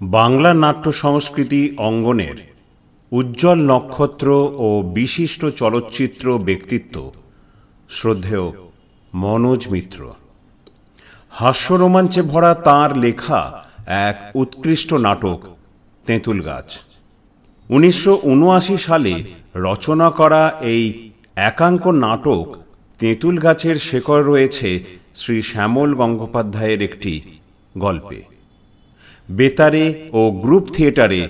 বাংলা নাট্য সংস্কৃতি অঙ্গনের উজ্জ্বল নক্ষত্র ও বিশিষ্ট চলচ্চিত্র ব্যক্তিত্ব শ্রদ্ধেয় মনোজ মিত্র। হাস্যরোমাঞ্চে ভরা তাঁর লেখা এক উৎকৃষ্ট নাটক তেঁতুল গাছ। 1979 সালে রচনা করা এই একাঙ্ক নাটক তেঁতুল গাছের শেকড় রয়েছে শ্রী শ্যামল গঙ্গোপাধ্যায়ের একটি গল্পে। বেতারে ও গ্রুপ থিয়েটারে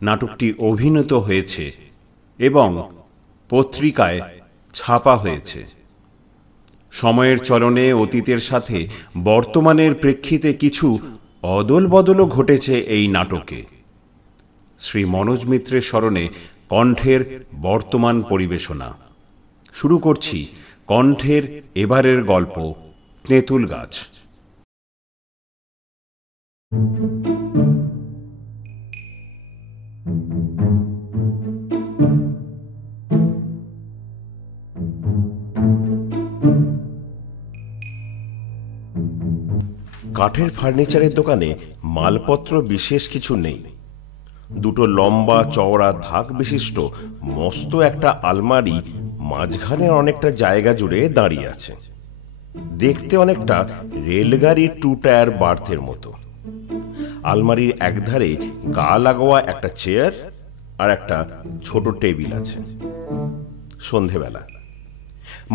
নাটকটি অভিনীত হয়েছে এবং পত্রিকায় ছাপা হয়েছে। সময়ের চলনে অতীতের সাথে বর্তমানের প্রেক্ষিতে কিছু অদল বদলও ঘটেছে এই নাটকে। শ্রী মনোজ মিত্রের স্মরণে কণ্ঠের বর্তমান পরিবেশনা। শুরু করছি কণ্ঠের এবারের গল্প তেঁতুল গাছ। কাঠের ফার্নিচারের দোকানে মালপত্র বিশেষ কিছু নেই। দুটো লম্বা চওড়া ধাক বিশিষ্ট মস্ত একটা আলমারি মাঝখানে অনেকটা জায়গা জুড়ে দাঁড়িয়ে আছে। দেখতে অনেকটা রেলগাড়ির 2 টায়ার বার্থের মতো। আলমারির একধারে গা লাগোয়া একটা চেয়ার আর একটা ছোট টেবিল আছে। সন্ধেবেলা।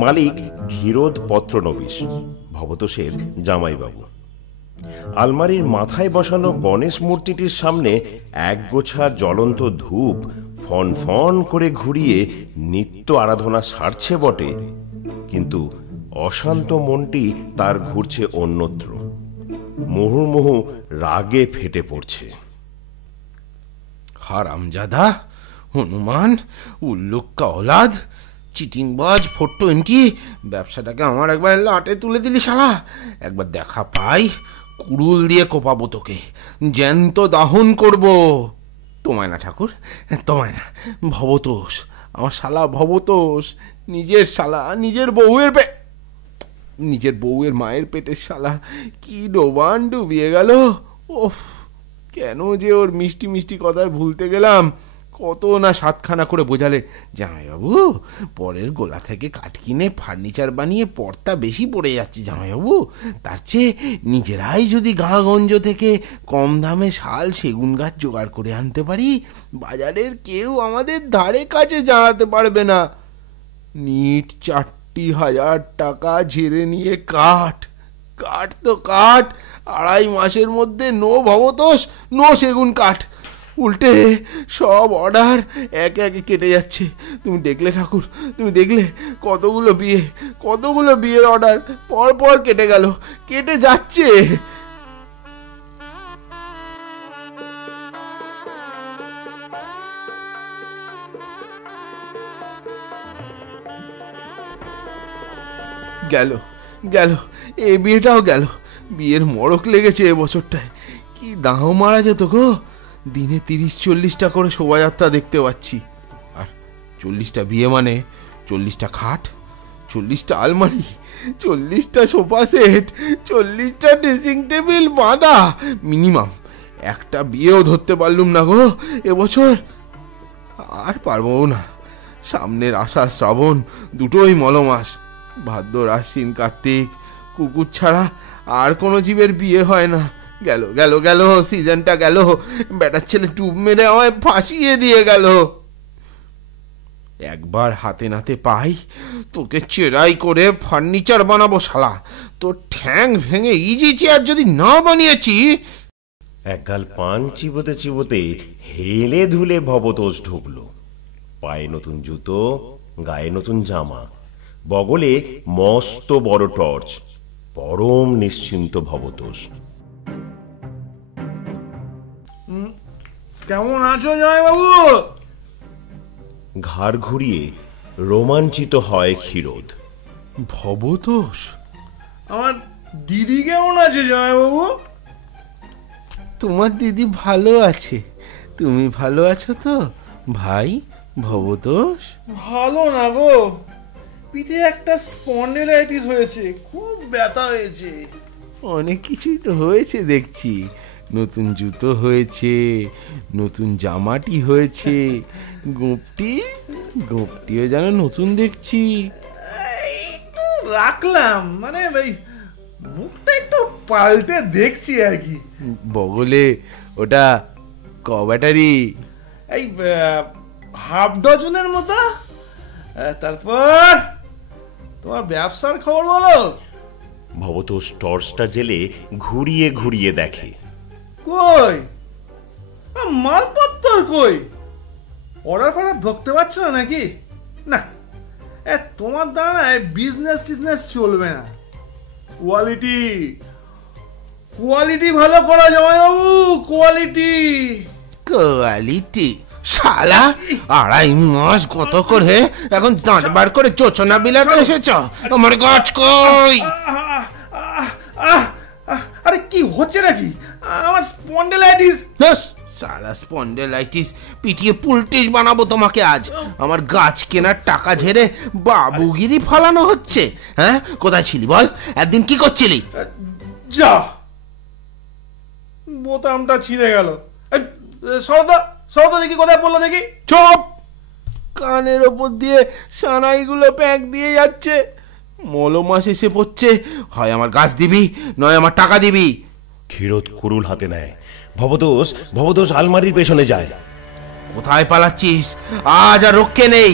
মালিক ক্ষীরোদ পত্রনবীশ, ভবতোষের জামাইবাবু। আলমারির মাথায় বসানো গণেশ মূর্তিটির সামনে একগোছা জ্বলন্ত ধূপ ফন ফন করে ঘুরিয়ে নিত্য আরাধনা সারছে বটে, কিন্তু অশান্ত মনটি তার ঘুরছে অন্যত্র। মুহুর্মুহু রাগে ফেটে পড়ছে। হারামজাদা, হনুমান, উল্লুক্কা ওলাদ, চিটিংবাজ 420, ব্যবসাটাকে আমার একবার লাটে তুলে দিলি শালা। একবার দেখা পাই কুড়ুল দিয়ে কোপাবো তোকে, জ্যান্ত দাহন করব। তোমায় না ঠাকুর, তোমায় না, ভবতোষ, আমার শালা ভবতোষ, নিজের শালা, নিজের বউয়ের মায়ের পেটের শালা, কি ডোবান ডুবিয়ে গেল। ওফ, কেন যে ওর মিষ্টি মিষ্টি কথায় ভুলতে গেলাম। কত না সাতখানা করে বোঝালে, জামাইবাবু পরের গোলা থেকে কাঠ কিনে ফার্নিচার বানিয়ে পর্তা বেশি পড়ে যাচ্ছে জামাইবাবু, তার চেয়ে নিজেরাই যদি গাঁগঞ্জ থেকে কম দামে শাল সেগুন গাছ জোগাড় করে আনতে পারি, বাজারের কেউ আমাদের ধারে কাছে জানাতে পারবে না। নিট 40,000 টাকা ঝেড়ে নিয়ে কাঠ তো কাঠ, 2.5 মাসের মধ্যে নো ভবতোষ, নো সেগুন কাঠ। উল্টে সব অর্ডার একে একে কেটে যাচ্ছে। তুমি দেখলে ঠাকুর, তুমি দেখলে কতগুলো বিয়ের অর্ডার পর পর কেটে গেল, কেটে যাচ্ছে। গেল এ বিয়েটাও গেল। বিয়ের মড়ক লেগেছে এবছরটায়। কি দাহ মারা যেত গো। দিনে 30-40টা করে শোভাযাত্রা দেখতে পাচ্ছি। আর 40টা বিয়ে মানে 40টা খাট, 40টা আলমারি, 40টা সোফা সেট, 40টা ড্রেসিং টেবিল বাঁধা। মিনিমাম একটা বিয়েও ধরতে পারলুম না গো এবছর। আর পারবো না। সামনের আষাঢ় শ্রাবণ দুটোই মলমাস। ভাদ্র আশ্বিন কার্তিক কুকুর ছাড়া আর কোনো জীবের বিয়ে হয় না। গেল সিজনটা গেল। বেটার ছেলে টুব মেরে আমায় ফাঁসিয়ে দিয়ে গেল। একবার হাতে নাতে পাই তোকে চেরাই করে ফার্নিচার বানাবো শালা। তোর ঠ্যাং ভেঙে ইজি চেয়ার যদি না বানিয়েছি। একগাল পান চিবোতে চিবোতে হেলে ধুলে ভবতোষ ঢুকলো। পায়ে নতুন জুতো, গায়ে নতুন জামা, বগলে মস্ত বড় টর্চ। পরম নিশ্চিন্ত ভবতোষ। কেমন আছো জামাইবাবু? ঘাড় ঘুরিয়ে রোমাঞ্চিত হয় ক্ষীরোদ। ভবতোষ, আমার দিদি কেমন আছে জামাইবাবু? তোমার দিদি ভালো আছে। তুমি ভালো আছো তো ভাই ভবতোষ? ভালো না গো, পিঠে একটা স্পন্ডিলাইটিস হয়েছে, খুব ব্যথা হয়েছে। অনেক কিছুই তো হয়েছে দেখছি। নতুন জুতো হয়েছে, নতুন জামাটি হয়েছে, গোপটিও যেন নতুন দেখছি। একটু রাখলাম, মানে ওই মুখটা একটু পাল্টে দেখছি আর কি। বগলে ওটা ক ব্যাটারি? এই হাফ ডজনের মতো। তারপর তোমার ব্যবসার খবর বলো। ভবতোষ টর্চটা জেলে ঘুরিয়ে ঘুরিয়ে দেখে। কই মালপত্র কই? অর্ডার ফর্ডার ধরতে পারছো না নাকি? না, তোমার দ্বারা বিজনেস টিজনেস চলবে না। কোয়ালিটি কোয়ালিটি ভালো করা জামাইবাবু, কোয়ালিটি। কোয়ালিটি? শালা 2.5 মাস কত করে এখন দাঁত বার করে চোচনা বিলাতে এসেছ? আমার গাছ কই? আরে কি হচ্ছে নাকি? আমার স্পন্ডেলাইটিস। সারা স্পন্ডেলাইটিস পিটিয়ে পুলটিস বানাবো তোমাকে আজ। আমার গাছ কেনার টাকা ঝেড়ে বাবুগিরি ফালানো হচ্ছে। হ্যাঁ, কোথায় ছিলি বল? একদিন কি করছিলি? যা, বোতামটা ছিঁড়ে গেল। সরদা সরদা দেখি কোথায় পড়লো দেখি। চুপ! কানের ওপর দিয়ে সানাইগুলো প্যাক দিয়ে যাচ্ছে। মলমাস এসে পড়ছে, হয় আমার গাছ দিবি নয় আমার টাকা দিবি। ক্ষীরোদ কুরুল হাতে নেয়। ভবতোষ আলমারির পেছনে যায়। কোথায় পালাচ্ছিস? আজ আর রক্ষে নেই।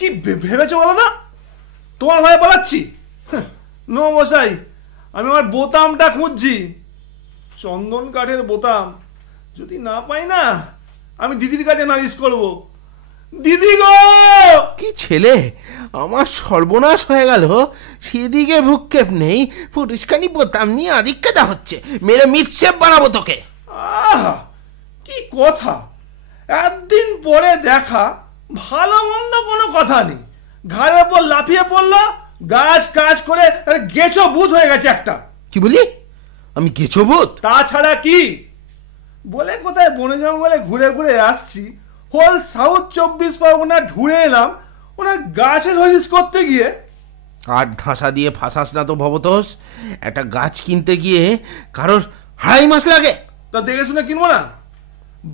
কি ভেবেছো বলো না? তোমার ভয়ে পালাচ্ছি? নো মশাই, আমি আমার বোতামটা খুঁজছি, চন্দন কাঠের বোতাম। যদি না পাই না, আমি দিদির কাছে নালিশ করব। দিদি গো! কি ছেলে, আমার সর্বনাশ হয়ে গেল। সেদিকে ভূক্ষেপ নেই, ফুটিসখানি বোতাম নিয়ে আদিক্ষেতা হচ্ছে। মেরে মিটশেপ বানাবো তোকে। আহা, কি কথা! একদিন পরে দেখা, ভালো মন্দ কোনো কথা নেই। ঘাড়ের উপর লাফিয়ে পড়লো, গাছ কাজ করে গেছো ভূত হয়ে গেছে একটা। কি বলি? আমি গেছো ভূত? তাছাড়া কি? বলে কোথায় বনে জঙ্গলে ঘুরে ঘুরে আসছি, হোল সাউথ 24 পরগনা ঢুড়ে এলাম ওনার গাছের হদিস করতে গিয়ে। আর ধাঁসা দিয়ে ফাঁসাস না তো ভবতোষ। একটা গাছ কিনতে গিয়ে কারোর 2.5 মাস লাগে। তা দেখে শুনে কিনবো না?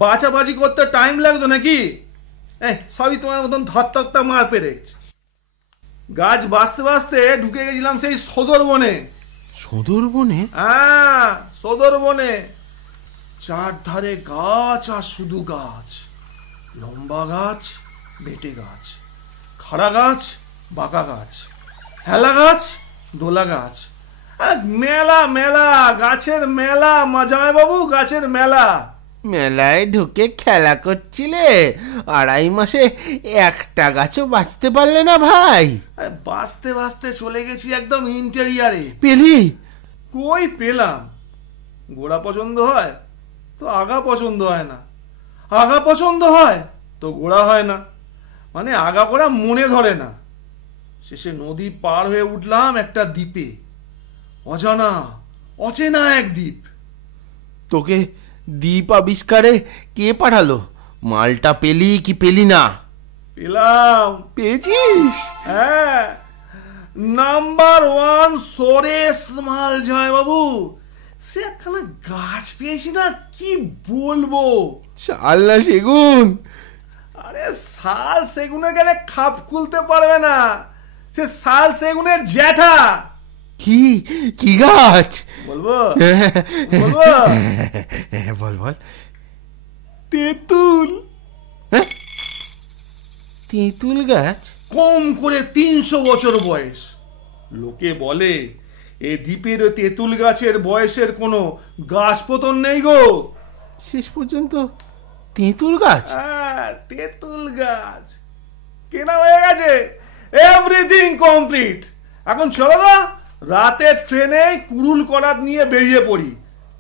বাছাবাজি করতে টাইম লাগতো নাকি? সবই তোমার মতন ধত্তকটা মার পেরেছে। গাছ বাঁচতে বাঁচতে ঢুকে গেছিলাম সেই সদর বনে। সদর বনে? হ্যাঁ, সদর বনে। চারধারে গাছ আর শুধু গাছ। লম্বা গাছ, বেটে গাছ, খাড়া গাছ, বাঁকা গাছ, হেলা গাছ, দোলা গাছ। মেলা মেলা, গাছের মেলা জামাইবাবু, গাছের মেলা। মেলায় ঢুকে খেলা করছিলে, 2.5 মাসে একটা গাছও বাঁচতে পারলে না ভাই। বাঁচতে বাঁচতে চলে গেছি একদম ইন্টেরিয়ারে। পেলি? কই পেলাম? গোড়া পছন্দ হয় তো আগা পছন্দ হয় না, আগা পছন্দ হয় তো গোড়া হয় না, মানে আগা গোড়া মনে ধরে না। শেষে নদী পার হয়ে উঠলাম একটা দ্বীপে। অজানা অচেনা এক দ্বীপ। তোকে দ্বীপ আবিষ্কারে কে পাঠালো? মালটা পেলি কি পেলি না? পেলাম। পেয়েছিস? হ্যাঁ, নাম্বার 1 সরেস মাল জয় বাবু। সে একখানা গাছ পেয়েছি না, কি বলবো। শাল না সেগুন? আরে শাল সেগুনে গেলে খাপ খুলতে পারবে না, সে শাল সেগুনের জ্যাঠা। কি কি গাছ? বলবো বলবো? বল বল। তেঁতুল। তেঁতুল গাছ? কম করে 300 বছর বয়স। লোকে বলে এ দ্বীপের তেঁতুল গাছের বয়সের কোনো গাছ পতন নেই গো। শেষ পর্যন্ত তেঁতুল গাছ? হ্যাঁ, তেঁতুল গাছ কেনা হয়ে গেছে, এভরিথিং কমপ্লিট। এখন চলো না, রাতে ট্রেনে কুড়ুল করাত নিয়ে বেরিয়ে পড়ি।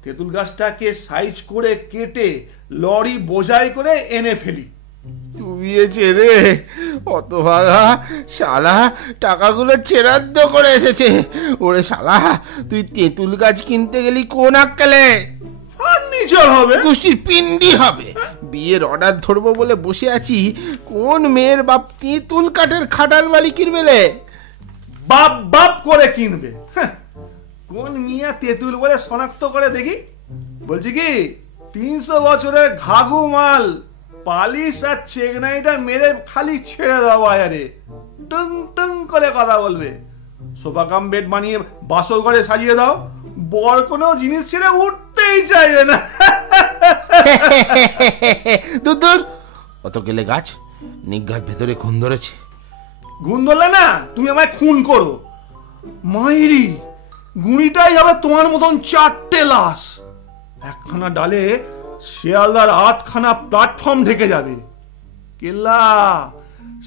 তেঁতুল গাছটাকে সাইজ করে কেটে লরি বোঝাই করে এনে ফেলি। ডুবিয়েছে রে অত ভাগা শালা, টাকাগুলো ছেড়াদ্দ করে এসেছে। ওরে শালা, তুই তেঁতুল গাছ কিনতে গেলি কোন আক্কেলে? ফার্নিচার হবে, গোষ্ঠীর পিন্ডি হবে। বিয়ের অর্ডার ধরবো বলে বসে আছি, কোন মেয়ের বাপ তেঁতুল কাঠের খাটাল বালি কিনবে রে? বাপ বাপ করে কিনবে। কোন মিয়া তেঁতুল বলে শনাক্ত করে দেখি? বলছি কি 300 বছরের ঘাঘু মাল পালিশ আর চেকনাইটা মেরে খালি ছেড়ে দাও বাজারে, টুং টুং করে কথা বলবে। সোফা কাম বেড বানিয়ে বাসর ঘরে সাজিয়ে দাও, বর কোনো জিনিস ছেড়ে উঠতেই চাইবে না। দূর দূর, অত গেলে গাছ, নিঘাত ভেতরে খুন ধরেছে। গুণ ধরলে না তুমি আমায় খুন করো, মাইরি গুণিটাই হবে তোমার মতন 4টে লাশ। একখানা ডালে শিয়ালদার 8খানা প্ল্যাটফর্ম ঢেকে যাবে। কেল্লা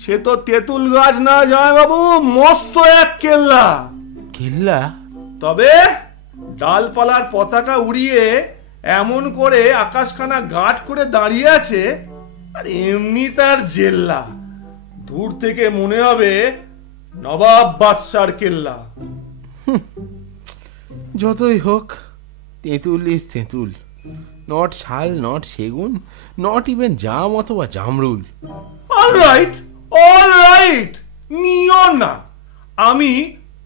সে তো তেঁতুল গাছ না জামাইবাবু, মস্ত এক কেল্লা। কেল্লা? তবে ডালপালার পতাকা উড়িয়ে এমন করে আকাশখানা গাঢ় করে দাঁড়িয়ে আছে, আর এমনি তার জেল্লা। দূর থেকে মনে হবে নবাব বাদশার কেল্লা। যতই হোক, তেঁতুল ইজ তেঁতুল, নট শাল, নট সেগুন, নট ইভেন জাম অথবা জামরুল। অলরাইট অলরাইট, নিও না। আমি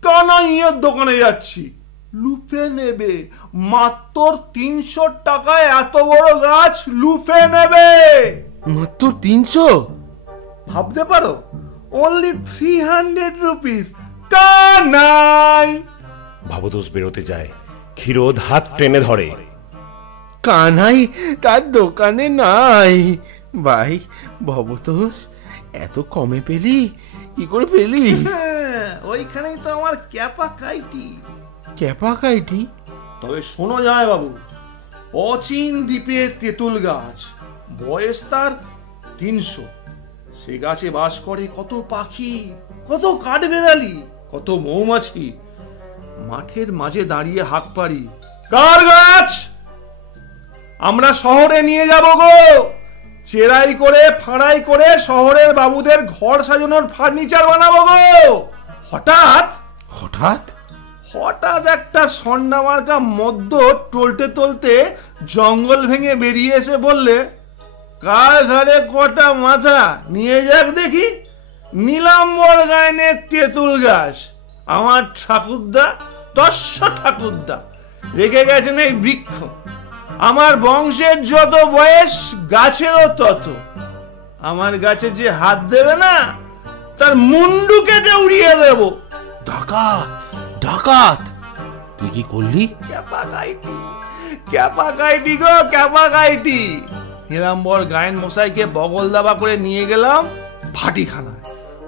কানাইয়ের দোকানে যাচ্ছি, লুফে নেবে। মাত্র 300 টাকায় এত বড় গাছ লুফে নেবে। মাত্র 300? ভাবতে পারো, অনলি 300 রুপিস। কানাই। ভবতোষ বেরোতে যায়, ক্ষীরোদ হাত টেনে ধরে। কানাই তার দোকানে নাই। ভাই ভবতোষ, এত কমে পেলি? কি করে পেলি? ওইখানেই তো আমার ক্যাপা কাইটি। ক্যাপা কাইটি? তবে শোনো যায় বাবু, অচিন দ্বীপে তেঁতুল গাছ, বয়স তার 300। সে গাছে বাস করে কত পাখি, কত কাঠবেড়ালি, কত মৌমাছি। মাঠের মাঝে দাঁড়িয়ে হাঁক পারি, কার গাছ? আমরা শহরে নিয়ে যাব গো, চেরাই করে ফাড়াই করে শহরের বাবুদের ঘর সাজানোর ফার্নিচার বানাবো গো। হঠাৎ হঠাৎ হঠাৎ একটা সন্নামার্কা মদ্য টলতে টলতে জঙ্গল ভেঙে বেরিয়ে এসে বললে, কার ঘরে কটা মাথা, নিয়ে যাক দেখি। নীলাম্বর গায়নের তেঁতুল গাছ। আমার ঠাকুরদা, দস্য ঠাকুরদা, রেখে গেছেন এই বৃক্ষ। আমার বংশের যত বয়স, গাছেরও তত। আমার গাছে যে হাত দেবে না, তার মুন্ডু কেটে উড়িয়ে দেব। ডাকাত ডাকাত! তুই কি করলি? ক্যাপা গাইটি, ক্যাপা গাইটি গো, ক্যাপা গাইটি। নীলাম্বর গায়েন মশাইকে বগল দাবা করে নিয়ে গেলাম ভাটিখানায়।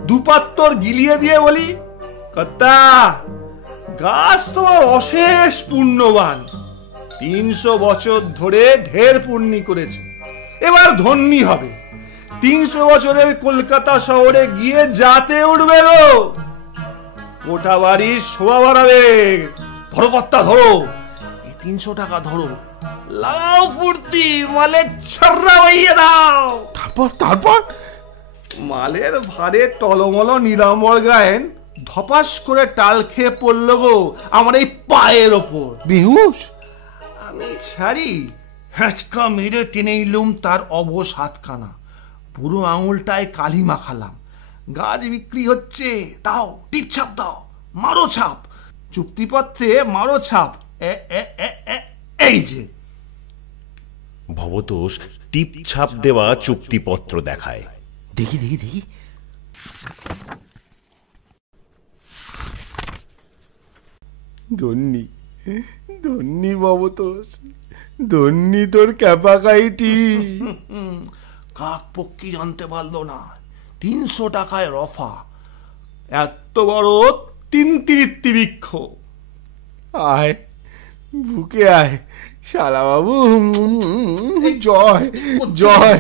দুপাত্তর গিলিয়ে দিয়ে বলি, কর্তা, গাছ তোমার অশেষ পুণ্যবান। 300 বছর ধরে ঢের পুণ্যি করেছে, এবার ধন্যি হবে। 300 বছরের কলকাতা শহরে গিয়ে যাতে উঠবে গো। কোঠা বাড়ির শোভা বাড়াবে। ধরো কর্তা, ধরো, এই 300 টাকা ধরো, লাও ফুর্তি, মালে ছড়া বইয়ে দাও। তারপর তারপর মালের ভারে টলমল নীলাম্বর গায়েন ধপাস করে টাল খেয়ে পড়ল গো আমার এই পায়ের ওপর। বেহুশ? আমি ছাড়ি, হ্যাঁচকা মেরে টেনে নিলুম তার অবশ হাতখানা। পুরো আঙুলটায় কালি মাখালাম। গাছ বিক্রি হচ্ছে, দাও, টিপছাপ দাও, মারো ছাপ, চুক্তিপত্রে মারো ছাপ। এই যে। ভবতোষ টিপ ছাপ দেওয়া চুক্তিপত্র দেখায়। দেখি দেখি দেখি। ধন্যি ধন্যি ভবতোষ, ধন্যি তোর ক্যাপা কাইটি। কাক পক্ষী জানতে পারলো না 300 টাকায় রফা। এত বড় তিনতিরিত্তি বৃক্ষ। আয়, বুকে আয় শালা বাবু। জয় জয়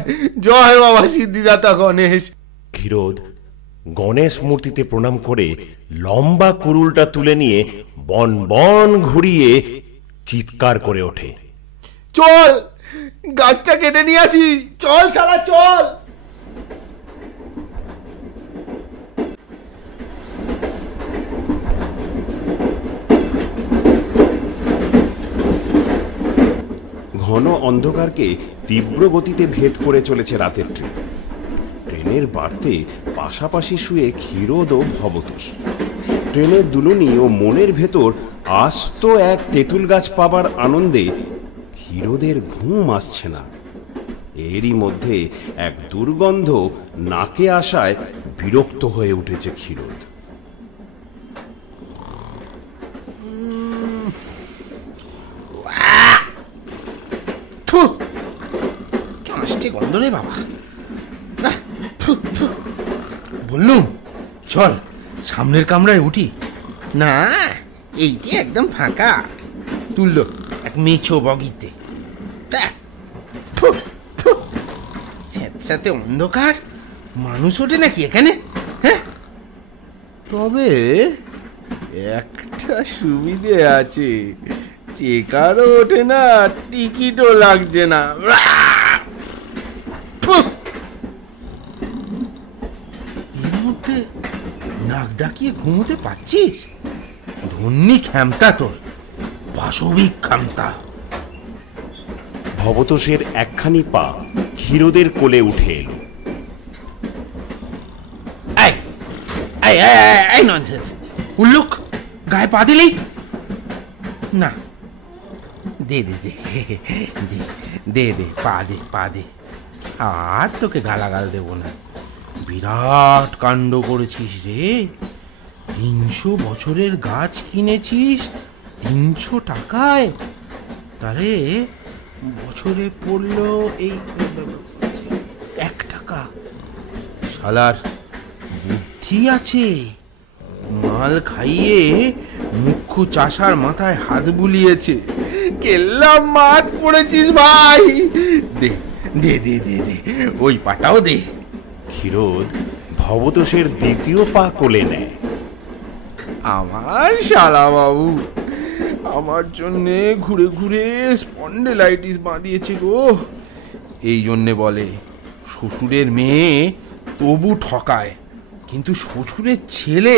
জয় বাবা সিদ্ধিদাতা গণেশ। ক্ষীরোদ গণেশ মূর্তিতে প্রণাম করে লম্বা কুরুলটা তুলে নিয়ে বন বন ঘুরিয়ে চিৎকার করে ওঠে, চল, গাছটা কেটে নিয়ে আসি, চল শালা চল। ঘন অন্ধকারকে তীব্র গতিতে ভেদ করে চলেছে রাতের ট্রেন। ট্রেনের বাড়তে পাশাপাশি শুয়ে ক্ষীরোদ ও ভবতোষ। ট্রেনের দুলুনি ও মনের ভেতর আস্ত এক তেঁতুল গাছ পাবার আনন্দে ক্ষীরোদের ঘুম আসছে না। এরই মধ্যে এক দুর্গন্ধ নাকে আসায় বিরক্ত হয়ে উঠেছে ক্ষীরোদ। আসছে গন্ধ রে বাবা। বললুম চল সামনের কামরায় উঠি। না, এইটি একদম ফাঁকা। তুললো এক মেছো বগিতে। সাথে অন্ধকার, মানুষ ওঠে নাকি এখানে? হ্যাঁ, তবে একটা সুবিধে আছে, চেকারও ওঠে না, টিকিটও লাগছে না। এর মধ্যে নাক ডাকিয়ে ঘুমোতে পারছিস? ধন্যি ক্ষমতা তোর, বাসবিক ক্ষমতা। ভবতোষের একখানি পা ক্ষীরোদের কোলে উঠে এলো। এই ননসেন্স, উল্লুক, গায়ে পা দিলি না। দে দে দে দে দে দে পা দে, পা দে। আর তোকে গালাগাল দেব না। বিরাট কাণ্ড করেছিস রে। 300 বছরের গাছ কিনেছিস 300 টাকায়। তারে বছরে পড়লো এই 1 টাকা। শালার বুদ্ধি আছে। মাল খাইয়ে মুখ্য চাষার মাথায় হাত বুলিয়েছে। কেল্লা মাত পড়েছিস ভাই। দে দে দে দে দে, ওই পাটাও দে। ক্ষীরোদ ভবতোষের দ্বিতীয় পা কোলে নেয়। আমার শালা বাবু আমার জন্যে ঘুরে ঘুরে স্পন্ডেলাইটিস বাঁধিয়েছে গো। এই জন্যে বলে শ্বশুরের মেয়ে তবু ঠকায়, কিন্তু শ্বশুরের ছেলে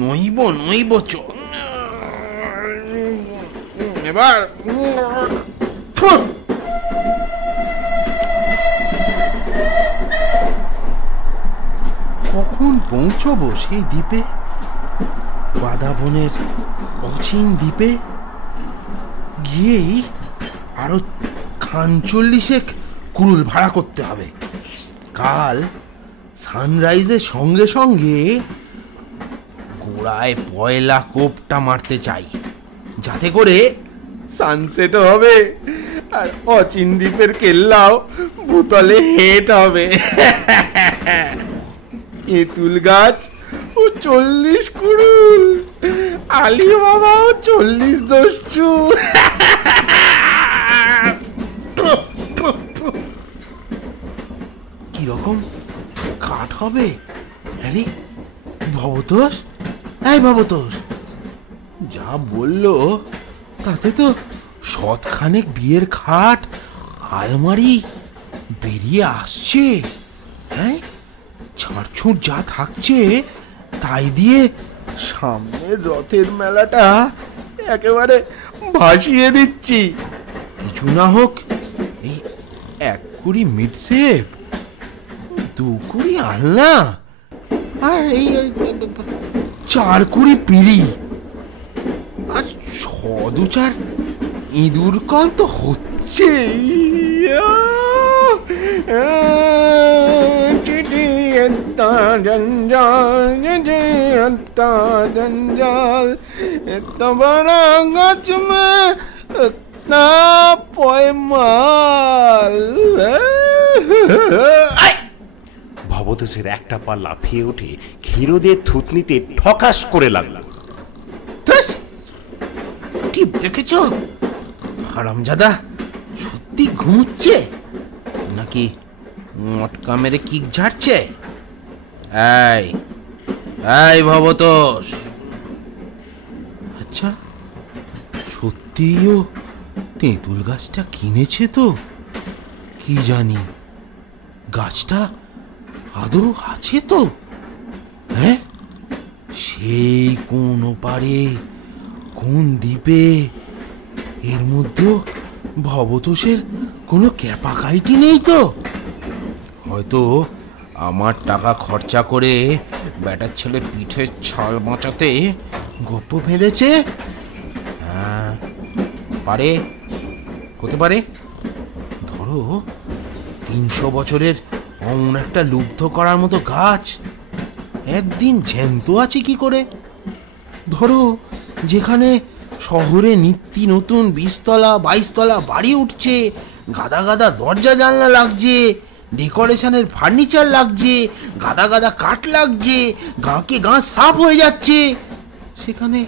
নইব নইব। এবার কখন পৌঁছবো সেই দ্বীপে, বাদাবনের অচিন দ্বীপে? গিয়েই আরো 40 কুড়ুল ভাড়া করতে হবে। কাল সানরাইজের সঙ্গে সঙ্গে গোড়ায় পয়লা কোপটা মারতে চাই, যাতে করে সানসেটও হবে আর অচিন দ্বীপের কেল্লাও ভূতলে হেট হবে। তেঁতুল গাছ ও 40 কুড়ুল, আলী বাবাও 40 দস্যু। কিরকম কাঠ হবে? আরে ভবতোষ, এই ভবতোষ, যা বললো তাতে তো শতখানেক বিয়ের খাট, আলমারি বেরিয়ে আসছে। হ্যাঁ, ছাড়ছুট যা থাকছে তাই দিয়ে সামনের রথের মেলাটা একেবারে ভাসিয়ে দিচ্ছি। কিছু না হোক এই 1 কুড়ি মিডসেপ, 2 কুড়ি আলনা, আর এই 4 কুড়ি পিড়ি, আর 6-2-4 ইঁদুর কল তো হচ্ছে। জঞ্জাল এত বড় গাছ মে ইতনা পয়মাল। ভবতোষের একটা পা লাফিয়ে উঠে ক্ষীরোদের থুতনিতে ঠকাস করে লাগলো। টিপ দেখেছ? হারামজাদা সত্যি ঘুমুচ্ছে নাকি মটকা মেরে কিক ঝাড়ছে? এই এই ভবতোষ, আচ্ছা সত্যিও তেঁতুল গাছটা কিনেছে তো? কি জানি, গাছটা আদৌ আছে তো? হ্যাঁ, সেই কোন ওপারে কোন দ্বীপে, এর মধ্যেও ভবতোষের কোনো ক্যাপাকাইটি নেই তো? হয়তো আমার টাকা খরচা করে ব্যাটার ছেলে পিঠের ছাল বাঁচাতে গপ্প বেঁধেছে। হ্যাঁ পারে, হতে পারে। ধরো 300 বছরের অমন একটা লুব্ধ করার মতো গাছ একদিন জ্যান্ত আছে কি করে? ধরো যেখানে শহরে নিত্য নতুন 20 তলা 22 তলা বাড়ি উঠছে, গাদা গাদা দরজা জানলা লাগছে, ডেকোরেশনের ফার্নিচার লাগছে, গাদা গাদা কাঠ লাগছে, গাঁকে গাঁ সাফ হয়ে যাচ্ছে, সেখানে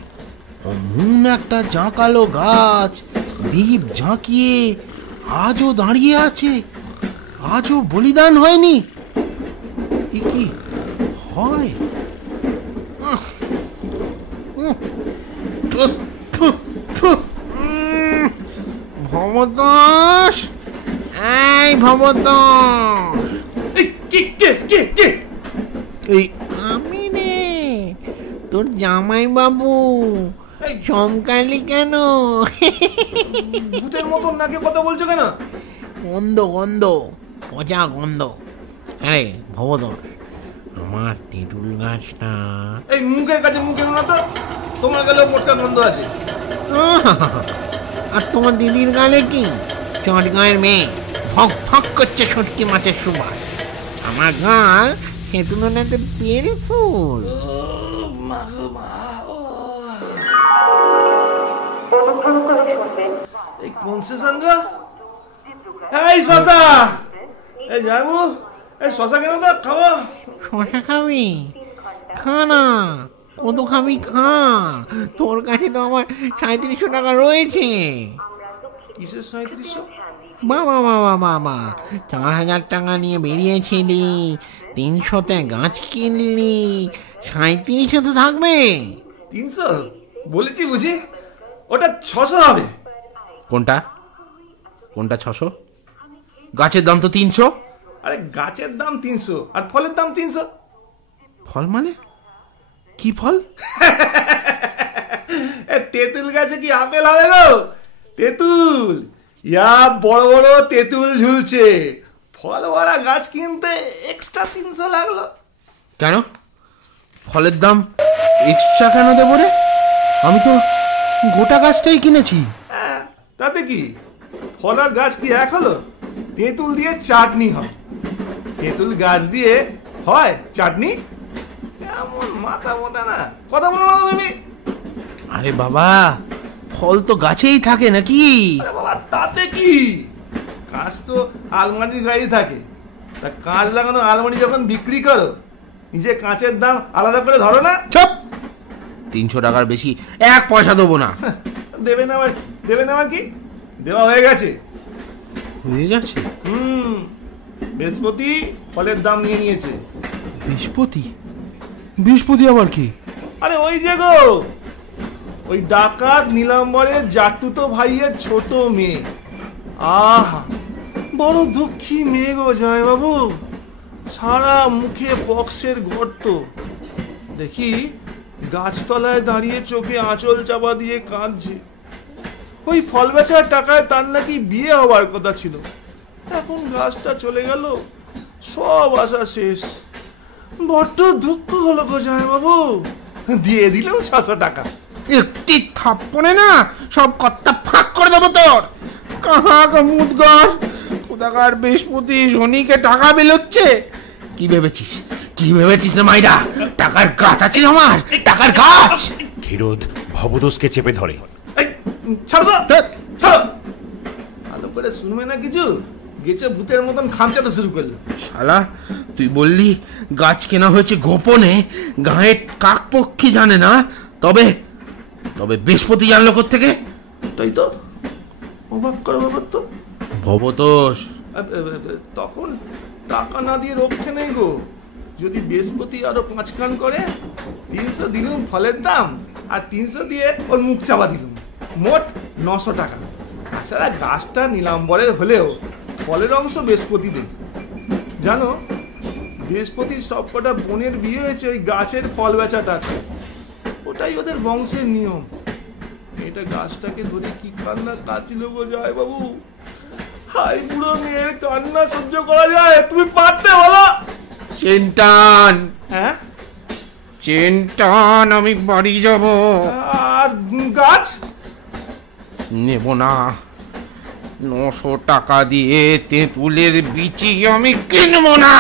অমন একটা জাঁকালো গাছ দ্বীপ ঝাঁকিয়ে আজও দাঁড়িয়ে আছে, আজও বলিদান হয়নি। এ কি হয়? ভবতোষ, এই ভবতোষ, এই আমি রে, তোর জামাই বাবু। চমকালি কেন? ভূতের মতন নাকে কথা বলছো কেন? গন্ধ গন্ধ, পচা গন্ধ। আরে ভবতোষ, আমার তেঁতুল গাছটা। এই মুখের কাছে মুখে না তো, তোমার গেলেও মোটকা গন্ধ আছে। আর তোমার দিদির গালে কি? চটগাঁয়ের মেয়ে, ফক ফক করছে শুটকি মাছের সুবাস। আমার গাল সে তুলনাতে তেল ফুল। এই কোন সে সঙ্গা? এই শশা, এই যাবো, এই শশা কেন তো খাওয়া? শশা খাবি? খা না, কত খাবি খা। তোর কাছে তো আমার 3700 টাকা রয়েছে। কিসের 3700? বাবা বাবা বাবা, 4000 টাকা নিয়ে বেরিয়েছিলি, 300তে গাছ কিনলি, 3700 তো থাকবে। 300 বলেছি বুঝি? ওটা 600 হবে। কোনটা কোনটা 600? গাছের দাম তো 300। আরে গাছের দাম 300 আর ফলের দাম 300। ফল মানে কি ফল? তেঁতুল গাছে কি আপেল হবে গো? তেঁতুল, ইয়া বড় বড় তেঁতুল ঝুলছে। ফল ভরা গাছ কিনতে এক্সট্রা 300 লাগলো। কেন ফলের দাম এক্সট্রা কেন দেবো রে? আমি তো গোটা গাছটাই কিনেছি। হ্যাঁ, তাতে কি? ফল আর গাছ কি এক হলো? তেঁতুল দিয়ে চাটনি হয়, তেঁতুল গাছ দিয়ে হয় চাটনি। এমন মাথা মোটা না, কথা বলো না তুমি। আরে বাবা, ফল তো গাছেই থাকে নাকি? আরে বাবা, তাতে কি? কাঁচ তো আলমারির গায়ে থাকে। তা কাঁচ লাগানো আলমারি যখন বিক্রি করো, নিজে কাঁচের দাম আলাদা করে ধরো না? চুপ! 300 টাকার বেশি 1 পয়সা দেবো না। দেবে না আবার, দেবে না আবার কি? দেওয়া হয়ে গেছে। হয়ে গেছে? বৃহস্পতি ফলের দাম নিয়ে নিয়েছে। বৃহস্পতি? বৃহস্পতি আবার কি? আরে ওই যে গো, ওই ডাকাত নীলাম্বরের জাতুতো ভাইয়ের ছোট মেয়ে। আহা, বড় দুঃখী মেয়ে গো জয় বাবু। সারা মুখে পক্সের গর্ত। দেখি গাছতলায় দাঁড়িয়ে চোখে আঁচল চাপা দিয়ে কাঁদছে। ওই ফল বেচার টাকায় তার নাকি বিয়ে হবার কথা ছিল। এখন গাছটা চলে গেল, সব আশা শেষ। বড্ড দুঃখ হলো গো জয় বাবু। দিয়ে দিলেও 600 টাকা। একটি থাপ্পড়ে না সব কথা ফাঁক করে দেবো তোর। কাহা মুদগর কোথাকার বৃহস্পতি শনিকে টাকা বেরোচ্ছে। কি ভেবেছিস না মাইরা? টাকার গাছ আছে আমার, টাকার গাছ। ক্ষীরোদ ভবতোষকে চেপে ধরে। এই, ছাড়ো তো, ছাড়ো। ভালো করে শুনবে না কিছু, গেছে ভূতের মতন খামচাতে শুরু করলো। শালা, তুই বললি গাছ কেনা হয়েছে গোপনে, গাঁয়ের কাকপক্ষী জানে না, তবে বৃহস্পতি জানলো কোত্থেকে? তাই তো, অবাক করা ব্যাপার তো। ভবতোষ, তখন টাকা না দিয়ে রক্ষে নেই গো। যদি বৃহস্পতি আরো 5 খান করে, 300 দিলুম ফলের দাম, আর 300 দিয়ে ওর মুখ চাপা দিলুম, মোট 900 টাকা। তাছাড়া গাছটা নীলাম্বরের হলেও ফলের অংশ বৃহস্পতি দেয়। জানো, বৃহস্পতির সবকটা বোনের বিয়ে হয়েছে ওই গাছের ফল বেচা টাকা। ওটাই ওদের বংশের নিয়ম। এটা গাছটাকে ধরে কি কান্না কাঁদছিল গো জয় বাবু। হাই বুড়ো মেয়ের কান্না সহ্য করা যায়? তুমি পারতে বলো? চিন্তান, হ্যাঁ চিন্তান, আমি বাড়ি যাব। আর গাছ নেব না, 900 টাকা দিয়ে তেঁতুলের বিচি আমি কিনবো না।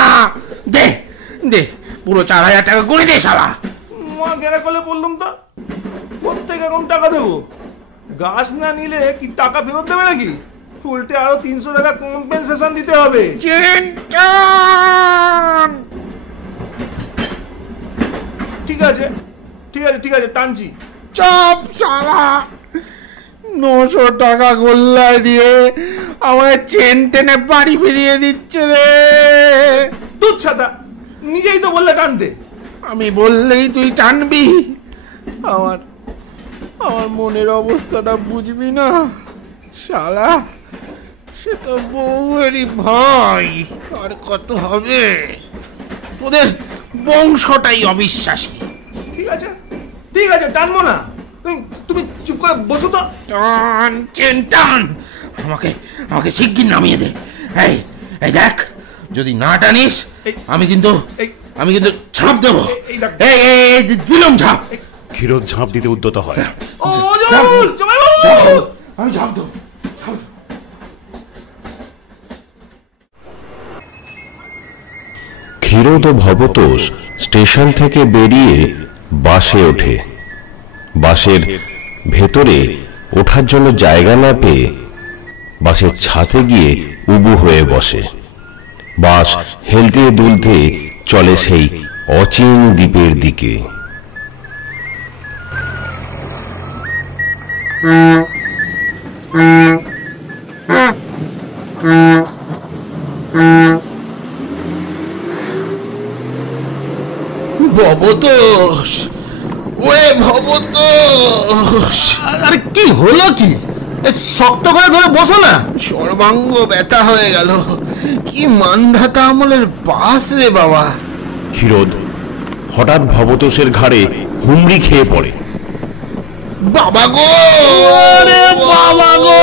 দে দে, পুরো 4000 টাকা করে দে শালা। মা গেরা করলে বললাম তো, প্রত্যেক এখন টাকা দেবো? গাছ না নিলে কি টাকা ফেরত দেবে নাকি? উল্টে আরো 300 টাকা কম্পেনসেশন দিতে হবে। ঠিক আছে ঠিক আছে ঠিক আছে, টানছি। চপ শালা, 900 টাকা গোল্লায় দিয়ে আমায় চেন টেনে বাড়ি ফিরিয়ে দিচ্ছে রে। তুই ছাতা, নিজেই তো বললে টানতে। আমি বললেই তুই টানবি? আমার আমার মনের অবস্থাটা বুঝবি না শালা। সে তো বউয়েরই ভাই, আর কত হবে? তোদের বংশটাই অবিশ্বাসী। ঠিক আছে ঠিক আছে, টানবো না। তুমি চুপ করে বসো তো। টান চেন টান, আমাকে আমাকে শিগগির নামিয়ে দে। এই এই দেখ, যদি না টানিস আমি কিন্তু ঝাঁপ দেবো। এই এই দিলাম ঝাঁপ। ক্ষীরোদ ঝাঁপ দিতে উদ্যত হয়। ও জামাইবাবু, জামাইবাবু! আমি ঝাঁপ দেবো। ক্ষীরোদ ও ভবতোষ স্টেশন থেকে বেরিয়ে বাসে ওঠে। বাসের ভেতরে ওঠার জন্য জায়গা না পেয়ে বাসের ছাদে গিয়ে উবু হয়ে বসে। বাস হেলতে দুলতে চলে সেই অচিন দ্বীপের দিকে। ভবতোষ, ওরে ভবতোষ! আরে কি হলো কি? শক্ত করে ধরে বসো না। সর্বাঙ্গ ব্যথা হয়ে গেল। কি মান্ধাতা আমলের বাস রে বাবা। ক্ষীরোদ হঠাৎ ভবতোষের ঘাড়ে হুমড়ি খেয়ে পড়ে। বাবা গো! আরে বাবা গো,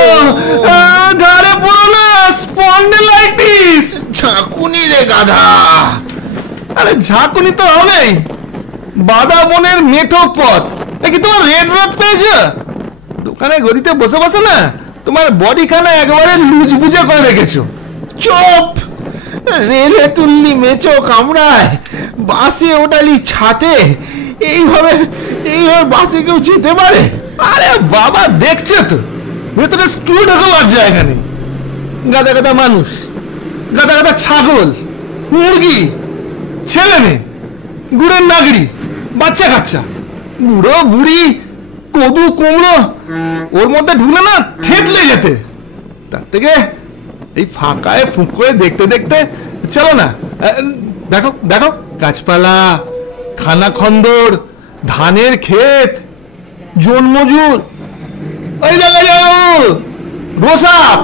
ঘাড়ে পড়ো না, স্পন্ডিলাইটিস। ঝাঁকুনি রে গাধা। আরে ঝাঁকুনি তো হবেই, বাদা বনের মেঠো পথ। কি তোমার রেড রোড পেয়েছো? দোকানে গদিতে বসে বসে না তোমার বডি খানা একেবারে লুজ বুঝে করে রেখেছো। চুপ! রেলে তুললি মেচো কামড়ায়, বাসে ওঠালি ছাতে। এইভাবে বাসে কেউ যেতে পারে? আরে বাবা, দেখছো তো ভেতরে স্ক্রু ঢোকাবার জায়গা নেই। গাদা গাদা মানুষ, গাদা গাদা ছাগল, মুরগি, ছেলে মেয়ে, গুড়ের নাগড়ি, বাচ্চা কাচ্চা, বুড়ো বুড়ি, কদু কুমড়ো, ওর মধ্যে ঢুলে না থেতলে যেতে। তার থেকে এই ফাঁকায় ফুঁক করে দেখতে দেখতে চলো না। দেখো দেখো, গাছপালা, খানা খন্দর, ধানের ক্ষেত, জন মজুর, ওই জায়গায় যাও গোসাপ,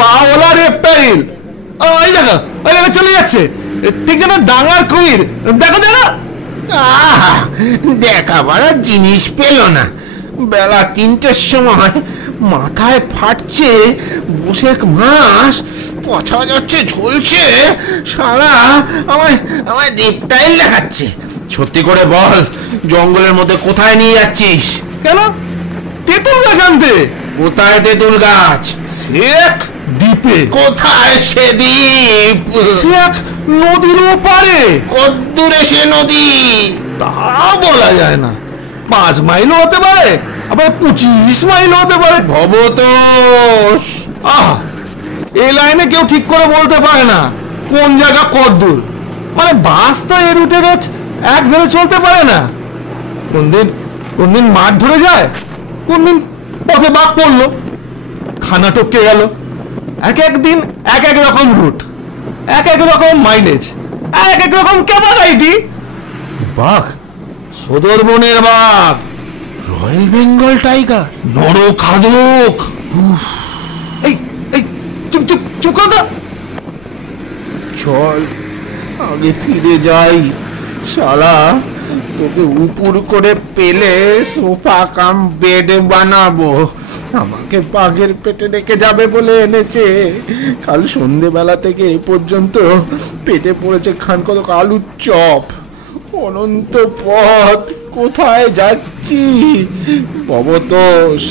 পাওলা রেপটাইল, ওই জায়গা চলে যাচ্ছে ঠিক যেন ডাঙার কুমির। দেখো দেখো। দেখাবার জিনিস পেল না। বেলা 3টের সময় মাথায় ফাটছে বসেক মাস, পচা যাচ্ছে, ঝুলছে, সারা আমায় রেপটাইল দেখাচ্ছে। সত্যি করে বল, জঙ্গলের মধ্যে কোথায় নিয়ে যাচ্ছিস? কেন? তেঁতুল গাছ আনতে। কোথায় তেঁতুল গাছ? শেখ দ্বীপে। কোথায় সে দ্বীপ? শেখ নদীর ওপারে। কদ্দূরে সে নদী? তা বলা যায় না, 5 মাইলও হতে পারে, আবার 25 মাইলও হতে পারে। ভবতোষ! এই লাইনে কেউ ঠিক করে বলতে পারে না কোন জায়গা কদ্দূর। মানে বাস তো এই রুটে রোজ এক ধরে চলতে পারে না। কোনদিন মাঠ ধরে যায়, কোনদিন পথে বাঘ পড়লো, খানা টপকে গেল। এক একদিন এক এক রকম রুট, এক এক রকম মাইলেজ, এক এক রকম ক্যাপাসিটি। বাঘ, সুন্দরবনের বাঘ, রয়্যাল বেঙ্গল টাইগার, নরখাদক। এই এই চুপ চুপ চুপ কথা। চল আগে ফিরে যাই শালা। তোকে উপর করে পেলে সোফা কাম বেড বানাবো। আমাকে বাঘের পেটে রেখে যাবে বলে এনেছে। কাল সন্ধেবেলা থেকে এ পর্যন্ত পেটে পড়েছে খান কতক আলুর চপ। অনন্ত পথ, কোথায় যাচ্ছি? ভবতোষ,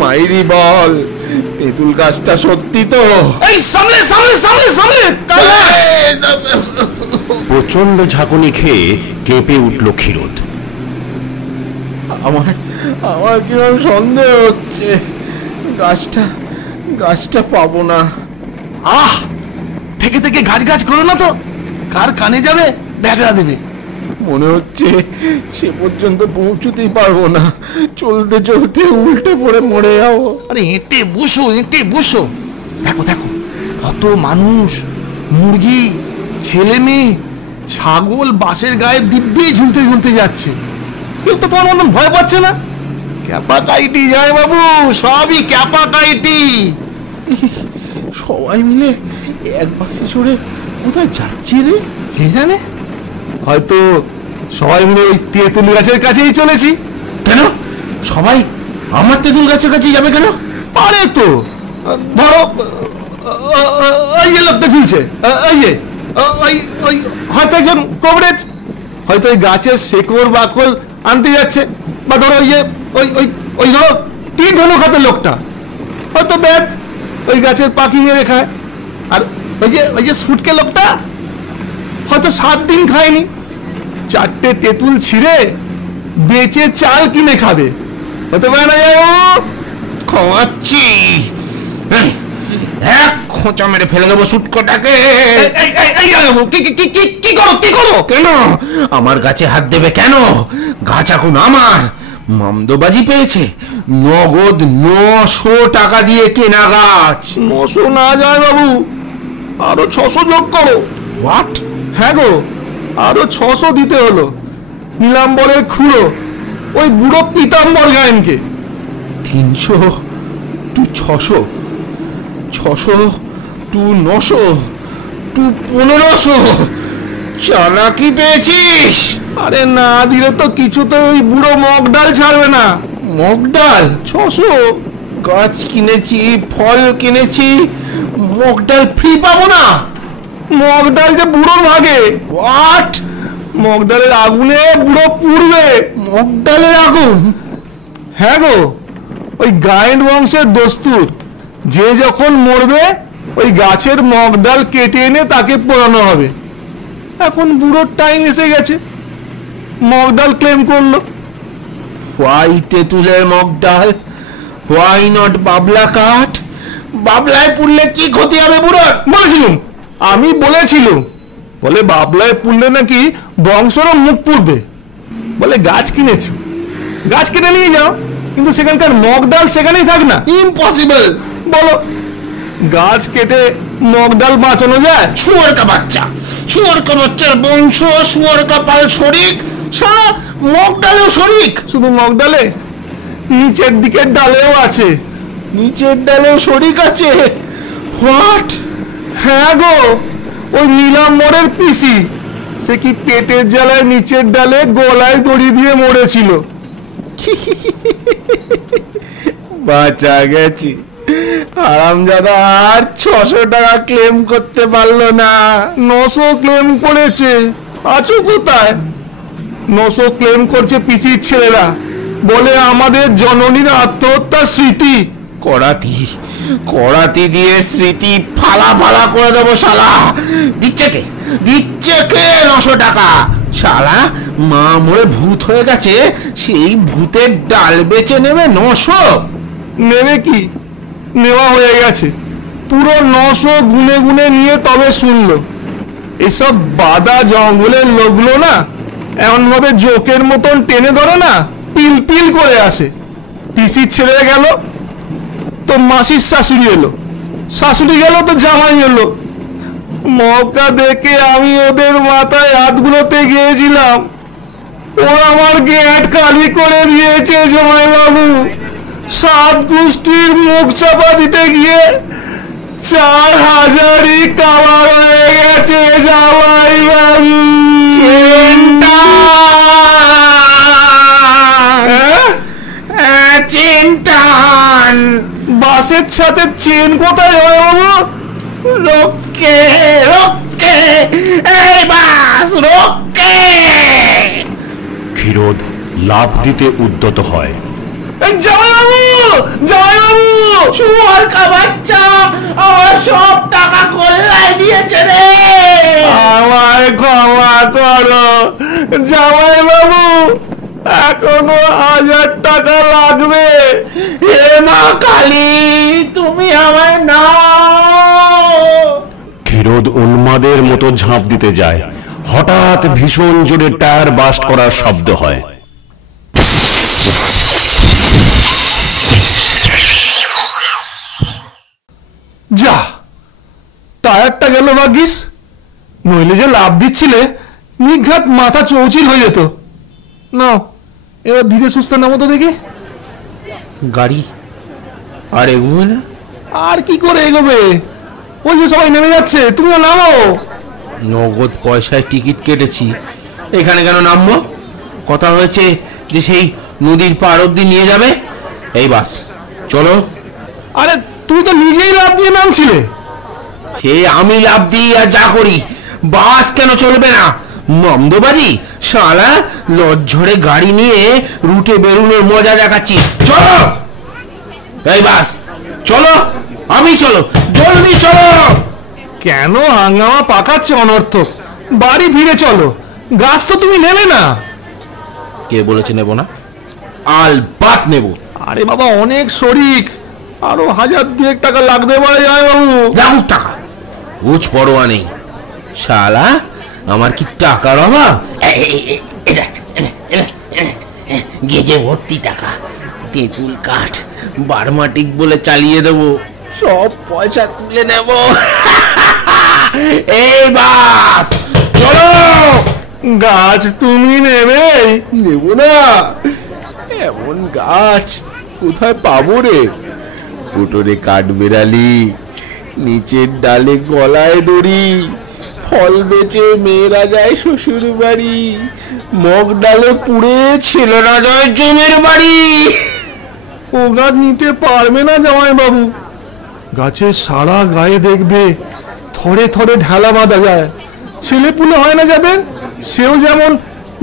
মাইরি বল, তেঁতুল গাছটা সত্যি তো? এই সামনে সামনে সামনে সামনে! প্রচন্ড ঝাঁকুনি খেয়ে কেঁপে উঠল ক্ষীরোদ। আমার আমার কিরকম সন্দেহ হচ্ছে, গাছটা পাবো না। আহ, থেকে থেকে গাছ গাছ করো না তো, কার কানে যাবে ব্যাগরা দেবে। মনে হচ্ছে সে পর্যন্ত পৌঁছতেই পারবো না, চলতে চলতে উল্টে পড়ে মরে যাবো। আরে এঁটে বসো, এঁটে বসো। দেখো দেখো, কত মানুষ, মুরগি, ছেলে মেয়ে, ছাগল বাসের গায়ে দিব্যি ঝুলতে ঝুলতে যাচ্ছে। কেউ তো তোমার মতন ভয় পাচ্ছে না। ক্যাপা কাইটি যায় বাবু, সবই ক্যাপা কাইটি। সবাই মিলে এক বাসে চড়ে কোথায় যাচ্ছি রে? কে জানে, হয়তো সবাই মিলে ওই তেঁতুল গাছের কাছেই চলেছি। কেন সবাই আমার তেঁতুল গাছের কাছে যাবে কেন? পারে তো, ধরো ওই যে লোকটা ঝুলছে, ওই যে ওই ওই হয়তো একজন কবরেজ, হয়তো ওই গাছের শেকড় বাকল আনতে যাচ্ছে। বা ধরো ওই যে ওই ওই ওই ধরো তীর ধনুক হাতে লোকটা, হয়তো ব্যাগ ওই গাছের পাখি মেরে খায়। আর ওই যে সুটকে লোকটা হয়তো 7 দিন খায়নি, 4টে তেঁতুল ছিঁড়ে বেচে চাল কিনে খাবে। হতে পারে না খাওয়াচ্ছি, এক খোঁচা মেরে ফেলে দেবো সুটকোটাকে। কি করো? কেন আমার গাছে হাত দেবে কেন? গাছ এখন আমার, মামদোবাজি পেয়েছে, নগদ 900 টাকা দিয়ে কেনা গাছ। 900 না যায় বাবু, আরো 600 যোগ করো। হোয়াট? হ্যাঁ গো, আরো 600 দিতে হলো নীলাম্বরের খুঁড়ো ওই বুড়ো পিতাম্বর গায়েনকে। 300 টু 600, 600 টু 900 টু 1500। চালাকি পেয়েছিস? আরে না দিলে তো কিছুতে ওই বুড়ো মগ ডাল ছাড়বে না। মগ ডাল 600? গাছ কিনেছি, ফল কিনেছি, মগ ডাল ফ্রি পাবো না? মগ ডাল যে বুড়োর ভাগে। হোয়াট? মগ ডালের আগুনে বুড়ো পুড়বে। মগ ডালের আগুন? হ্যাঁ গো, ওই গায়েন বংশের দস্তুর, যে যখন মরবে ওই গাছের মগ ডাল কেটে এনে তাকে পোড়ানো হবে। এখন বুড়োর টাইম এসে গেছে, মগ ডাল ক্লেম করলো। হোয়াই তেঁতুলের মগ ডাল? হোয়াই নট বাবলা কাঠ? বাবলায় পুড়লে কি ক্ষতি হবে বুড়োর? বলেছিলুম, আমি বলেছিলুম, বলে বাবলায় পুড়লে নাকি বংশেরও মুখ পুড়বে। বলে গাছ কিনেছো, গাছ কিনে নিয়ে যাও, কিন্তু সেখানকার মগ ডাল সেখানেই থাক না। ইম্পসিবল। বলো, গাছ কেটে মগ ডাল বাঁচানো যায়? শুয়োর কা বাচ্চা, শুয়োর কা বাচ্চার বংশ, শুয়োর কা পাল শরিক, সারা মগ ডালেও শরিক। শুধু মগ ডালে, নিচের দিকের ডালেও আছে। নিচের ডালেও শরিক আছে? হোয়াট? হ্যাঁ গো, ওই নীলাম্বরের পিসি, সে কি পেটের জ্বালায় নিচের ডালে গলায় দড়ি দিয়ে মরেছিল। বাঁচা গেছি। হারামজাদা আর 600 টাকা ক্লেম করতে পারলো না। 900 ক্লেম করেছে। আছো কোথায়? 900 ক্লেম করছে পিসির ছেলেরা, বলে আমাদের জননীর আত্মহত্যার স্মৃতি। করাতি দিয়ে স্মৃতি ফালা ফালা করে দেবো শালা। দিচ্ছে কে 900 টাকা? শালা মা মরে ভূত হয়ে গেছে, সেই ভূতের ডাল বেচে নেবে 900? নেবে কি, নেওয়া হয়ে গেছে। পুরো 900 গুনে গুনে নিয়ে তবে শুনলো। এসব বাদা জঙ্গলের লোকগুলো না এমন ভাবে জোকের মতন টেনে ধরে না, পিল পিল করে আসে। পিসির ছেড়ে গেল তো মাসির শাশুড়ি এলো, শাশুড়ি গেল তো জামাই এলো। মৌকা দেখে আমি ওদের মাথায় হাত গুলোতে গিয়েছিলাম, ওরা আমার গেট খালি করে দিয়েছে জামাই বাবু। 7 গোষ্ঠীর মুখ চাপা দিতে গিয়ে 4000ই কাবার হয়ে গেছে জামাই বাবু। চেনটান বাসের সাথে চেন কোথায় হয় বাবু? রোকে রোকে, এই বাস রোকে। ক্ষীরোদ লাফ দিতে উদ্যত হয়। জামাইবাবু, জামাইবাবু, শুয়ার কাবাচ্চা আমার সব টাকা কল্যায় দিয়েছে রে। আমায় ক্ষমা করো জামাইবাবু, এখনো 1000 টাকা লাগবে। হে মা কালী, তুমি আমায় নাও। ক্ষীরোদ উন্মাদের মতো ঝাঁপ দিতে যায়। হঠাৎ ভীষণ জোরে টায়ার বাস্ট করার শব্দ হয়। যা, টায়ারটা গেল ভাগ্যিস, নইলে যে লাভ দিচ্ছিলে নিঘাত মাথা চৌচির হয়ে যেত। নাও, এবার ধীরে সুস্থ নামো তো দেখি। গাড়ি আর এগোবে না? আর কি করে এগোবে? ওই যে সবাই নেমে যাচ্ছে, তুমিও নামো। নগদ পয়সায় টিকিট কেটেছি, এখানে কেন নামবো? কথা হয়েছে যে সেই নদীর পার অব্দি নিয়ে যাবে। এই বাস, চলো। আরে তুমি তো নিজেই লাভ দিয়ে নামছিলে। সে আমি লাভ দিই আর যা করি, বাস কেন চলবে না? মন্দবাজি শালা, লজ্জরে গাড়ি নিয়ে রুটে বেরোনোর মজা দেখাচ্ছি। চলো, এই বাস চলো, আমি চলো, জলদি চলো। কেন হাঙ্গামা পাকাচ্ছে অনর্থক? বাড়ি ফিরে চলো, গাছ তো তুমি নেবে না। কে বলেছে নেব না? আলবাত নেব। আরে বাবা, অনেক শরিক, আরো 1000-2 টাকা লাগবে বলে যায় বাবু। লাখ টাকা কুছ পরোয়া নেই শালা, আমার কি টাকার অভাব? গেজে ভর্তি টাকা, তেঁতুল কাঠ, বারমাটিক বলে চালিয়ে দেবো, সব পয়সা তুলে নেব। এই বাস চলো। গাছ তুমি নেবে? নেব না, এমন গাছ কোথায় পাবো রে? কোটরে কাঠ বেড়ালি, নিচের ডালে গলায় দড়ি, ফল বেচে মেয়েরা যায় শ্বশুর বাড়ি, মগ ডালে পুড়ে ছেলেরা যায় জমের বাড়ি। ও গাছ নিতে পারবে না জামাই বাবু। গাছের সারা গায়ে দেখবে থরে থরে ঢালা বাঁধা যায়। ছেলে পুলে হয় না যাদের, সেও যেমন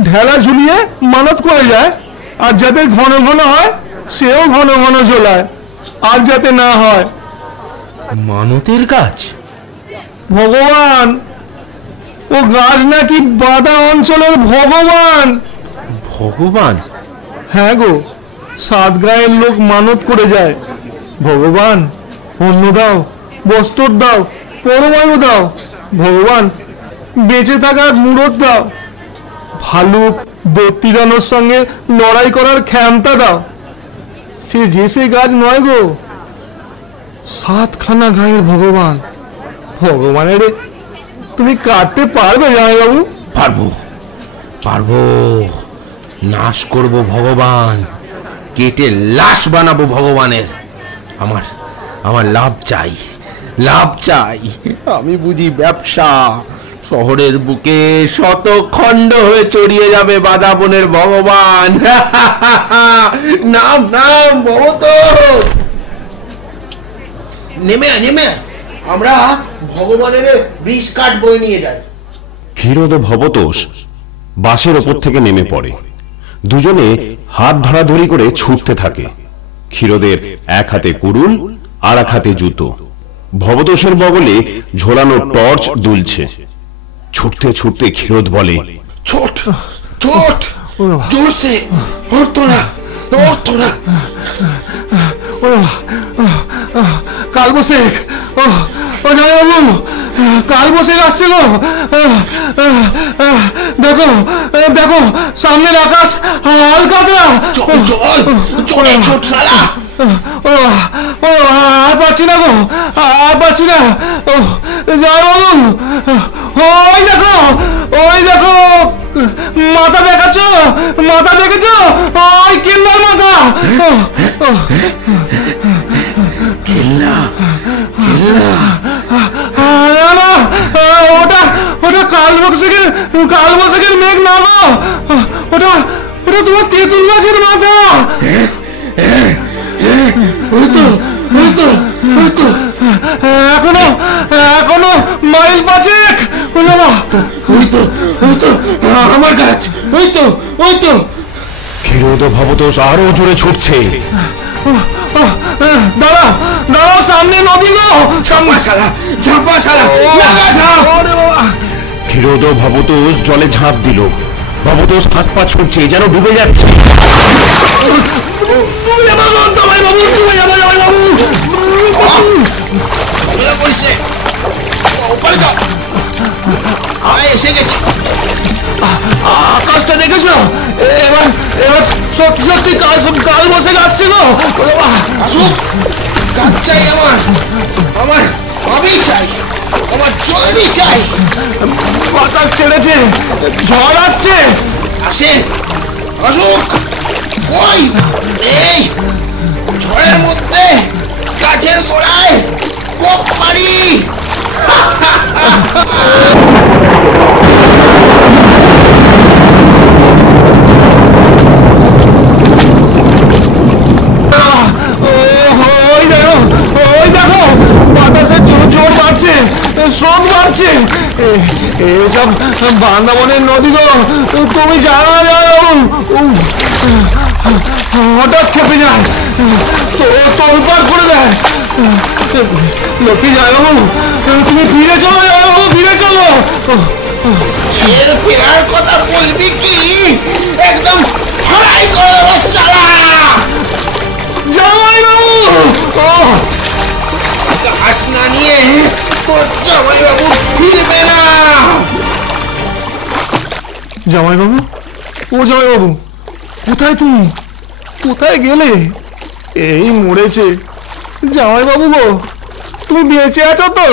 ঢেলা ঝুলিয়ে মানত করে যায়, আর যাদের ঘন ঘন হয় সেও ঘন ঘন ঝোলায়, আর যাতে না হয়। মানতের গাছ? ভগবান, ও গাছ নাকি বাঁধা অঞ্চলের ভগবান। ভগবান? হ্যাঁ গো, 7 গায়ের লোক মানত করে যায়, ভগবান অন্ন দাও, বস্ত্র দাও, পরমায়ু দাও, ভগবান বেঁচে থাকার মুরত দাও, ভালুক দত্তিদানোর সঙ্গে লড়াই করার ক্ষমতা দাও। সে যে সে গাছ নয় গো, 7খানা গায়ের ভগবান। ভগবানের তুমি কাটতে পারবে জামাইবাবু? পারবো, পারবো, নাশ করব ভগবান, কেটে লাশ বানাবো ভগবানের। আমার আমার লাভ চাই, লাভ চাই। আমি বুঝি ব্যবসা? শহরের বুকে শত খণ্ড হয়ে চড়িয়ে যাবে বাদাবনের ভগবান। নাম নাম বহুত, নেমে নেমে আমরা ভগবানের বৃষ কাঠ বয়ে নিয়ে যাই। ক্ষীরোদ ও ভবতোষ বাসের ওপর থেকে নেমে পড়ে। দুজনে হাত ধরাধরি করে ছুটতে থাকে। ক্ষীরোদের এক হাতে কুড়ুল, আর এক হাতে জুতো। ভবতোষের বগলে ঝোলানো টর্চ দুলছে। ছুটতে ছুটতে ক্ষীরোদ বলে, ছোট ছোট, জোরসে, ওর তোরা, ওর তোরা। কালবৈশাখ, ও জামাইবাবু, কালবৈশাখ আসছে গো। দেখো দেখো, সামনের আকাশ হালকা। চল চল, চলে ছোট শালা। ও আর পাচ্ছি না গো, আর পাচ্ছি না। জামাইবাবু, ওই দেখো, ওই দেখো, মাথা দেখাচ্ছ, মাথা দেখেছ? ওই কেল্লার মাথা। কেল্লা, কেল্লা? না, ওটা ওটা কালবৈশাখের মেঘ না গো, ওটা ওটা তোমার তেঁতুল গাছের মাথা। এখনো এখনো মাইল 5 ওই তো, ওই তো আমার গাছ, ওই তো, ওই তো। ক্ষীরোদ ভবতোষ আরো জোরে ছুটছে। দাঁড়াও দাঁড়াও, সামনে নদী গো! ঝাপা শালা, লাগা ঝাপ! ক্ষীরোদ ভবতোষ জলে ঝাঁপ দিল। ভবতোষ হাত পা ছুটছে, যেন ডুবে যাচ্ছে। এসে গেছি। আকাশটা দেখেছো? এবার এবার সত্যি সত্যি কাল বসে আসছে গো। আসুক, গাছ চাই আমার, আমার আমি চাই, আমার জমি চাই। বাতাস ছেড়েছে, ঝড় আসছে। আসে, আসুক। কই এই ঝড়ের মধ্যে গাছের গোড়ায় কোপ মারি। ওই দেখো, বাতাসের জোর বাড়ছে, স্রোত বাড়ছে। এসব বান্দাবনের নদী গো, তুমি জানো হঠাৎ খেপে যায়, তোলপাড় করে দেয়। লক্ষ্মী জানাবো, তুমি ফিরে চলো জানাবো, ফিরে চলো। এর ফেরার কথা বলবি কি? একদম ফড়াই করে দেবো শালা। জামাই বাবু, গাছ না নিয়ে তোর জামাই বাবু ফিরবে না। জামাই বাবু, ও জামাই বাবু, কোথায় তুমি? কোথায় গেলে? এই মরেছে জামাই বাবু গো, তুমি বেঁচে আছো তো?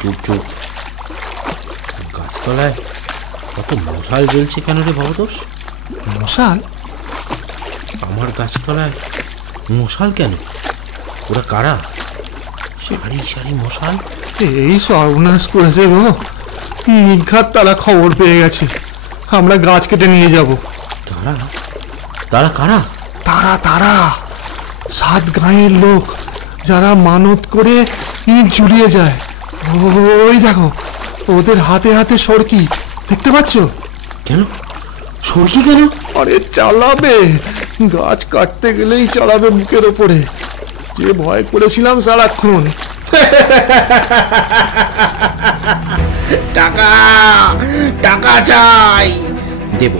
চুপ চুপ, গাছতলায় কত মশাল জ্বলছে কেন রে ভবতোষ? মশাল? আমার গাছতলায় মশাল কেন? ওরা কারা? সারি সারি মশাল। এই সর্বনাশ করেছে গো, নিঘাত তারা খবর পেয়ে গেছে, আমরা গাছ কেটে নিয়ে যাব। তারা? তারা কারা? তারা তারা 7 গাঁয়ের লোক, যারা মানত করে ইট জুড়িয়ে যায়। ওই দেখো, ওদের হাতে হাতে সরকি, দেখতে পাচ্ছ? কেন সরকি কেন? আরে চালাবে, গাছ কাটতে গেলেই চালাবে বুকের ওপরে। যে ভয় করেছিলাম সারাক্ষণ। টাকা টাকা চাই, দেব।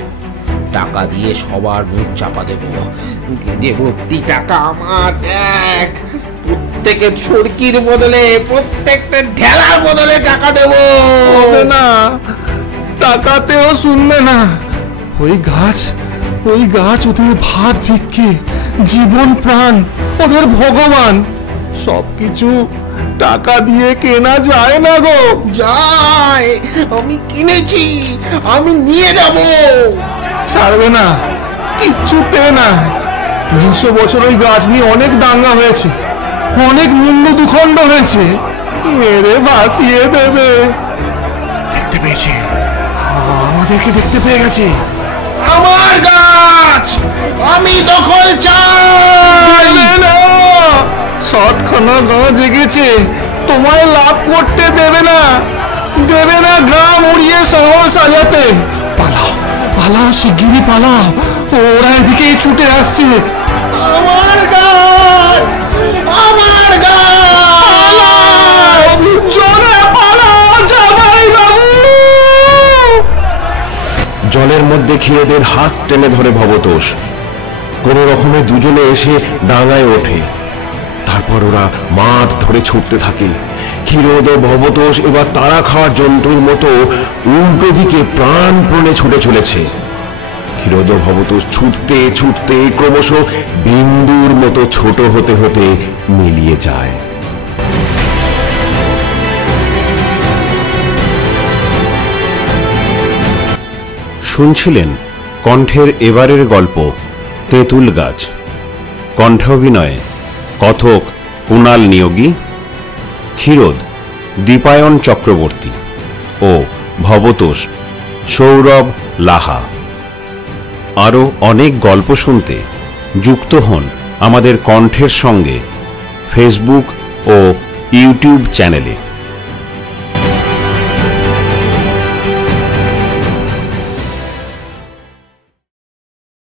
টাকা দিয়ে সবার মুখ চাপা দেব। ভর্তি টাকা আমার। দেখ, প্রত্যেকের সরকির বদলে, প্রত্যেকটা ঢেলার বদলে টাকা দেব। না, টাকাতেও শুনবে না। ওই গাছ ওদের ভাত ভিক্ষে, জীবন প্রাণ, ওদের ভগবান। সবকিছু টাকা দিয়ে কেনা যায় না গো। যায়, আমি কিনেছি, আমি নিয়ে যাব। ছাড়বে না, কিচ্ছুতে না। 300 বছর ওই গাছ নিয়ে অনেক দাঙ্গা হয়েছে, অনেক মূল্য দুখণ্ড হয়েছে, মেরে ভাসিয়ে দেবে। দেখতে পেয়েছে, আমাদেরকে দেখতে পেয়ে গেছে। আমার গাছ আমি দখল চাই। না, 7খানা গা জেগেছে, তোমায় লাভ করতে দেবে না, দেবে না গা মুড়িয়ে শহর সাজাতে। পালাও পালাও, শিগগিরই পালাও, ওরা এদিকেই ছুটে আসছে। আমার গাছ, আমার গাছ, জলে পালাও জামাই বাবু। জলের মধ্যে ক্ষীরোদের হাত টেনে ধরে ভবতোষ। কোনো রকমে দুজনে এসে ডাঙায় ওঠে। তারপর ওরা মাঠ ধরে ছুটতে থাকে। ক্ষীরোদ ও ভবতোষ এবার তারা খাওয়া জন্তুর মতো উল্টো দিকে প্রাণপণে ছুটে চলেছে। ক্ষীরোদ ও ভবতোষ ছুটতে ছুটতে ক্রমশ বিন্দুর মতো ছোট হতে হতে মিলিয়ে যায়। শুনছিলেন কণ্ঠের এবারের গল্প তেঁতুল গাছ। কণ্ঠ অভিনয়ে কথক কুণাল নিয়োগী, ক্ষীরোদ দীপায়ন চক্রবর্তী ও ভবতোষ সৌরভ লাহা। আরও অনেক গল্প শুনতে যুক্ত হন আমাদের কণ্ঠের সঙ্গে ফেসবুক ও ইউটিউব চ্যানেলে।